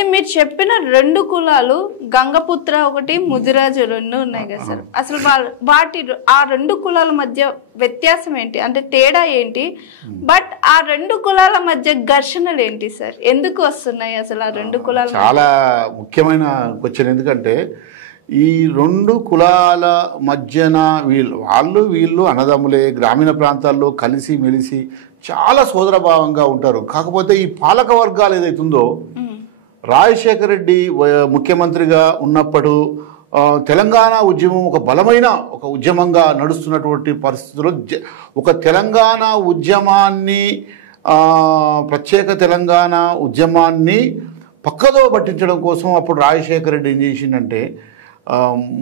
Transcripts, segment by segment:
అయితే మీరు చెప్పిన 2 కులాలు గంగపుత్ర ఒకటి ముదిరాజు 2 ఉన్నాయి కదా సార్. అసలు వాటి ఆ 2 కులాల మధ్య వ్యత్యాసం ఏంటి, అంటే తేడా ఏంటి? బట్ ఆ 2 కులాల మధ్య ఘర్షణలు ఏంటి సార్, ఎందుకు వస్తున్నాయి అసలు ఆ 2 కులాల? చాలా ముఖ్యమైన క్వశ్చన్. ఎందుకంటే ఈ 2 కులాల మధ్యన వీళ్ళు అన్నదమ్ములే, గ్రామీణ ప్రాంతాల్లో కలిసి మెలిసి చాలా సోదరభావంగా ఉంటారు. కాకపోతే ఈ పాలక వర్గాలు ఏదైతుందో, రాజశేఖర రెడ్డి ముఖ్యమంత్రిగా ఉన్నప్పుడు తెలంగాణ ఉద్యమం ఒక బలమైన ఒక ఉద్యమంగా నడుస్తున్నటువంటి పరిస్థితుల్లో ఒక తెలంగాణ ఉద్యమాన్ని, ప్రత్యేక తెలంగాణ ఉద్యమాన్ని పక్కదో పట్టించడం కోసం అప్పుడు రాజశేఖర రెడ్డి ఏం చేసిందంటే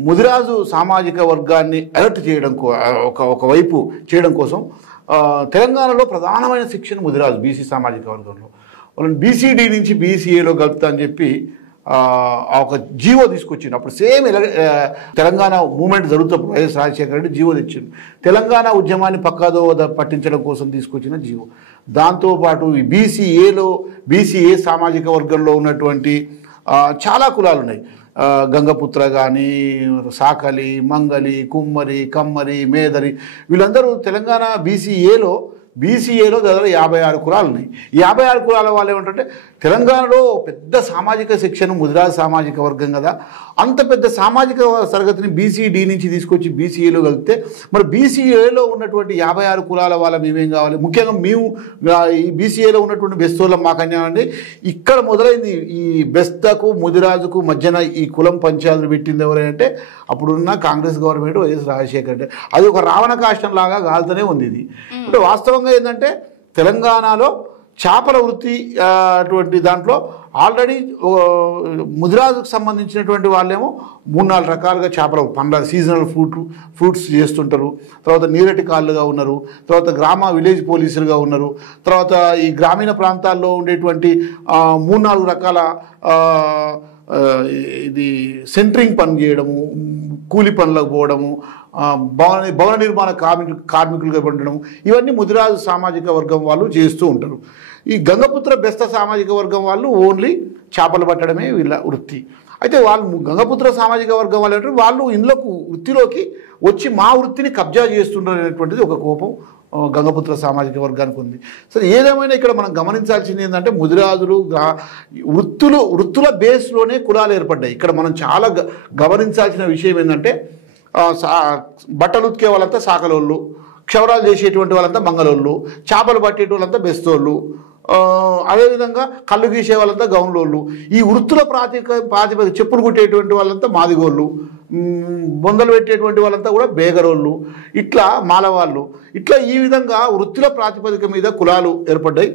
ముదిరాజు సామాజిక వర్గాన్ని అలర్ట్ చేయడం, ఒకవైపు చేయడం కోసం తెలంగాణలో ప్రధానమైన శిక్షణ ముదిరాజు బీసీ సామాజిక వర్గంలో వాళ్ళని బీసీడీ నుంచి బీసీఏలో కలుపుతా అని చెప్పి ఒక జీవో తీసుకొచ్చింది. అప్పుడు సేమ్ తెలంగాణ మూమెంట్ జరుగుతున్నప్పుడు వైఎస్ రాజశేఖర రెడ్డి జీవో తెచ్చింది. తెలంగాణ ఉద్యమాన్ని పక్కదో పట్టించడం కోసం తీసుకొచ్చిన జీవో. దాంతోపాటు ఈ బీసీఏ సామాజిక వర్గంలో ఉన్నటువంటి చాలా కులాలు ఉన్నాయి. గంగపుత్ర కానీ, సాకలి, మంగలి, కుమ్మరి, కమ్మరి, మేదరి, వీళ్ళందరూ తెలంగాణ బీసీఏలో దాదాపు 56 కులాలు ఉన్నాయి. 56 కులాల వాళ్ళు ఏమంటే తెలంగాణలో పెద్ద సామాజిక సెక్షన్ ముదిరాజు సామాజిక వర్గం కదా, అంత పెద్ద సామాజిక తరగతిని బీసీడీ నుంచి తీసుకొచ్చి బీసీఏలో కలిపితే మరి బీసీఏలో ఉన్నటువంటి 56 కులాల వాళ్ళ మేమేం కావాలి? ముఖ్యంగా మేము ఈ బీసీఏలో ఉన్నటువంటి బెస్తోళ్ళం మాకన్యామండి. ఇక్కడ మొదలైంది ఈ బెస్తకు ముదిరాజుకు మధ్యన ఈ కులం పంచాయతీలు పెట్టింది ఎవరంటే అప్పుడున్న కాంగ్రెస్ గవర్నమెంట్, వైఎస్ రాజశేఖర రెడ్డి. అది ఒక రావణ కాష్టం లాగా గాలుతూనే ఉంది. ఇది అంటే వాస్తవంగా ఏంటంటే తెలంగాణలో చేపల వృత్తి అటువంటి దాంట్లో ఆల్రెడీ ముదిరాజుకు సంబంధించినటువంటి వాళ్ళేమో 3-4 రకాలుగా చేపల పండ్ల సీజనల్ ఫ్రూట్స్ చేస్తుంటారు. తర్వాత నీరటి కాళ్ళుగా ఉన్నారు, తర్వాత విలేజ్ పోలీసులుగా ఉన్నారు, తర్వాత ఈ గ్రామీణ ప్రాంతాల్లో ఉండేటువంటి 3-4 రకాల ఇది సెంట్రింగ్ పని చేయడము, కూలి పనులకు పోవడము, భవన నిర్మాణ కార్మికులుగా ఉండడం, ఇవన్నీ ముదిరాజు సామాజిక వర్గం వాళ్ళు చేస్తూ ఉంటారు. ఈ గంగపుత్ర బెస్త సామాజిక వర్గం వాళ్ళు ఓన్లీ చేపలు పట్టడమే వీళ్ళ వృత్తి. అయితే వాళ్ళు గంగపుత్ర సామాజిక వర్గం వాళ్ళు వాళ్ళు వృత్తిలోకి వచ్చి మా వృత్తిని కబ్జా చేస్తుంటారు అనేటువంటిది ఒక కోపం గంగపుత్ర సామాజిక వర్గానికి ఉంది. సరే, ఏదేమైనా ఇక్కడ మనం గమనించాల్సింది ఏంటంటే ముదిరాజులు వృత్తుల బేస్లోనే కులాలు ఏర్పడ్డాయి. ఇక్కడ మనం చాలా గమనించాల్సిన విషయం ఏంటంటే బట్టలు ఉతికే వాళ్ళంతా సాకలోళ్ళు, క్షవరాలు చేసేటువంటి వాళ్ళంతా మంగళోళ్ళు, చేపలు పట్టేటోళ్ళంతా బెస్తోళ్ళు, అదేవిధంగా కళ్ళు గీసే వాళ్ళంతా గౌన్లోళ్ళు, ఈ వృత్తుల ప్రాతిపదిక చెప్పులు కుట్టేటువంటి వాళ్ళంతా మాదిగోళ్ళు, బొందలు పెట్టేటువంటి వాళ్ళంతా కూడా బేగరోళ్ళు, ఇట్లా మాలవాళ్ళు, ఇట్లా ఈ విధంగా వృత్తుల ప్రాతిపదిక మీద కులాలు ఏర్పడ్డాయి.